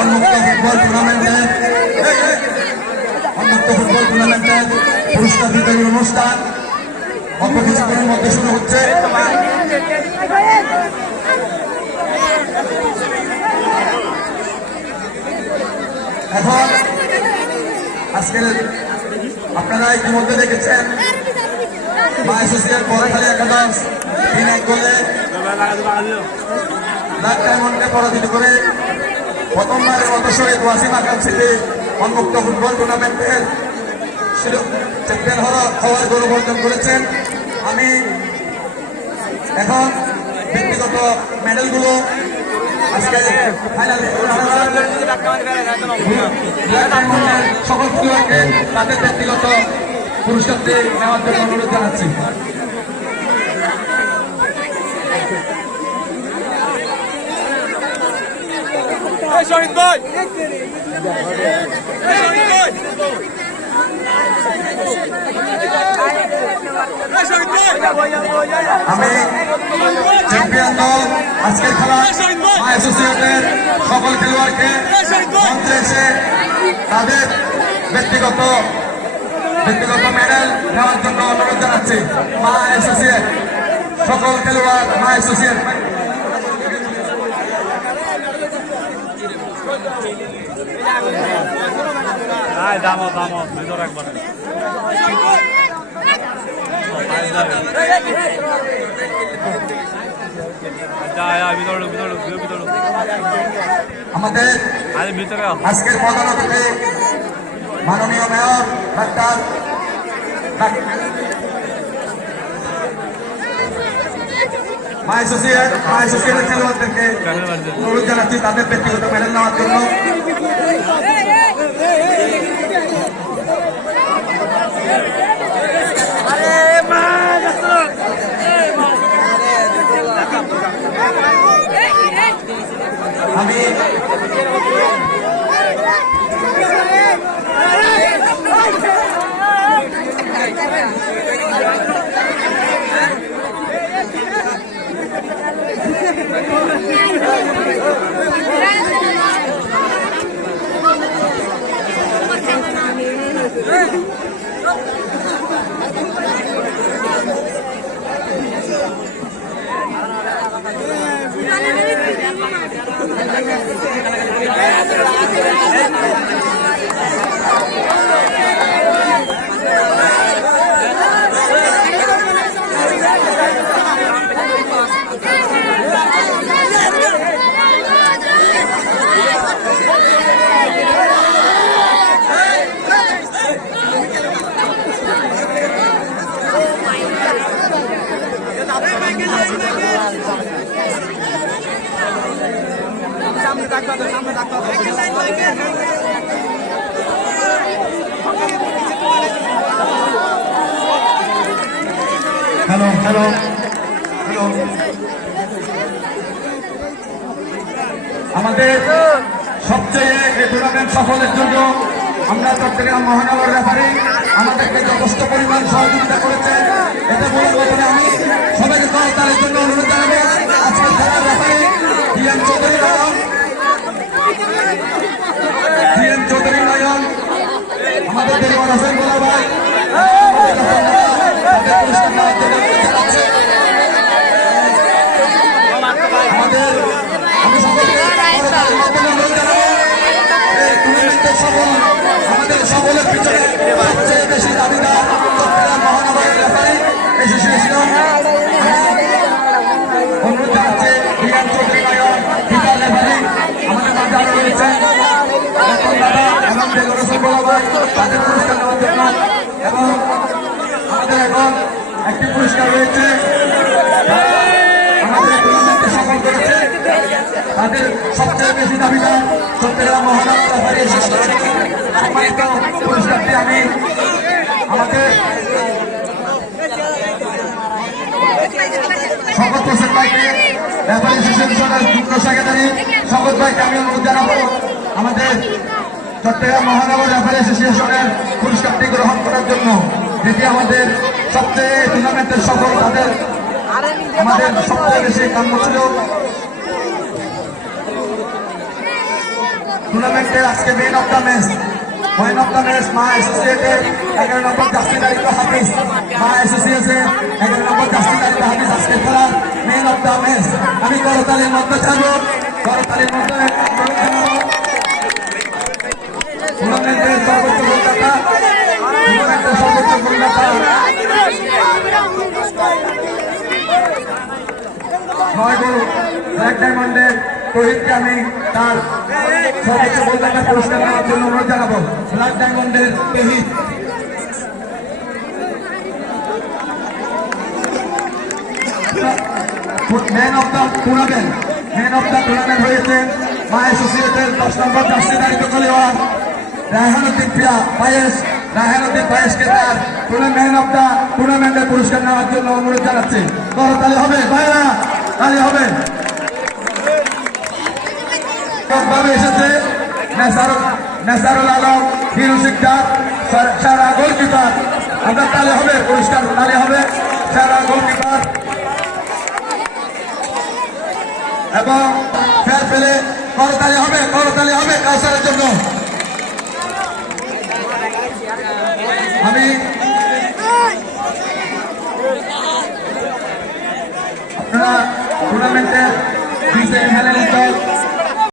উন্মুক্ত ফুটবল টুর্নামেন্টের পুরস্কার বিতরণ অনুষ্ঠান অল্প কিছুক্ষণের মধ্যে শুরু হচ্ছে। এখন আজকের আপনারা ইতিমধ্যে দেখেছেন মাইসোসিয়ার পরখালী একাদশ 3-1 গোলে ব্ল্যাক ডায়মন্ডকে পরাজিত করে প্রথমবারের মতো শহীদ ওয়াসিম আকরাম সিটি উন্মুক্ত ফুটবল টুর্নামেন্টের চ্যাম্পিয়ন হওয়ার গৌরব অর্জন করেছেন। আমি এখন ব্যক্তিগত মেডেলগুলো আজকে ফাইনাল সকল খেলোয়াড়কে তাদের ব্যক্তিগত পুরস্কারটি নেওয়ার জন্য অনুরোধ জানাচ্ছি। শহীদ ভাই আমি চ্যাম্পিয়ন দল আজকের খেলা অ্যাসোসিয়েটের সকল খেলোয়াড়কে মঞ্চে এসে তাদের ব্যক্তিগত মেডেল নেওয়ার জন্য অনুরোধ জানাচ্ছি। মা অ্যাসোসিয়েট সকল খেলোয়াড় মা অ্যাসোসিয়েট দাম ভিতর একবার আমাদের আজকের প্রধান অতিথি মাননীয় মেয়র ডাক্তার মা অ্যাসোসিয়েটের খেলোয়াড়দেরকে অনুরোধ জানাচ্ছি তাদের ব্যক্তিগত মেডেল নেওয়ার জন্য। আমি হ্যালো আমাদের সবচেয়ে এই টুর্নামেন্ট সফলের জন্য আমরা চট্টগ্রাম মহানগর রেফারি আমাদেরকে যথেষ্ট পরিমাণ সহযোগিতা করেছে। এতে মূল কথা আমি সবাইকে তাদের জন্য অনুরোধ জানাবো। আজকের খেলার রেফারি চৌধুরী নয়ন আমাদের দেওয়ার হোসেন গোলা ভাই আমাদের আমি আমাদের সকলের পিছনে সবচেয়ে বেশি দাবিদার চট্টগ্রাম মহানগরের রেফারি অ্যাসোসিয়েশন অনুরোধ জানাচ্ছে চৌধুরী নয়ন ফিফা রেফারি আমাদের মাঝে আরো রয়েছেন দাদা এবং দেলোর হোসেন গোলা ভাই তাদের পুরস্কার নেওয়ার জন্য। এবং আমাদের এখন একটি পুরস্কার রয়েছে আমাদের টুর্নামেন্টে সফল করেছে তাদের সবচেয়ে বেশি দাবিদার চট্টগ্রাম মহানগর রেফারি সম্মানিত পুরস্কারটি আমি আমাকে শকত হোসেন ভাইকে রেফারি অ্যাসোসিয়েশনের যুগ্ম সেক্রেটারি শকত ভাইকে আমি অনুরোধ জানাবো আমাদের চট্টগ্রাম মহানগর রেফারি অ্যাসোসিয়েশনের পুরস্কারটি গ্রহণ করার জন্য, যেটি আমাদের সবচেয়ে টুর্নামেন্টের সফল তাদের আমাদের সবচেয়ে বেশি কাম্য ছিল টুর্নামেন্টের আজকে মেন অফ দ্য ম্যাচ মা অ্যাসোসিয়েটের 11 নম্বর জার্সি দায়িত্ব হাফিজ মা অ্যাসোসিয়েশন 11 নম্বর জার্সি দায়িত্ব হাফিজ আজকে খেলার মেন অফ দ্য ম্যাচ আমি করতালির মধ্যে চাইব করতালির মধ্যে টুর্নামেন্টের সর্বোচ্চ গোলদাতা নয় গোল ব্ল্যাক ডায়মন্ডের তহিদকে আমি তার সর্বোচ্চ গোলদাতা পুরস্কার নেওয়ার জন্য অনুরোধ জানাবো ব্ল্যাক ডায়মন্ডের তহিদ ম্যান অফ দ্য টুর্নামেন্ট হয়েছে মা অ্যাসোসিয়েটের 10 নম্বর জার্সি দায়িত্ব খেলোয়াড় রায়হানুদ্দিন পায়েসকে তার ম্যান অফ দ্য টুর্নামেন্টের পুরস্কার নেওয়ার জন্য অনুরোধ জানাচ্ছি করতালি হবে ভাইরা তালি হবে ভাবে এসেছে নেসারুল আলম হিরু শিকদার সারা গোলকিপার আমরা তালে হবে পুরস্কার তালে হবে সারা গোলকিপার এবং ফের ফেলে করতালি হবে কাউসারের জন্য আমি আপনারা টুর্নামেন্টের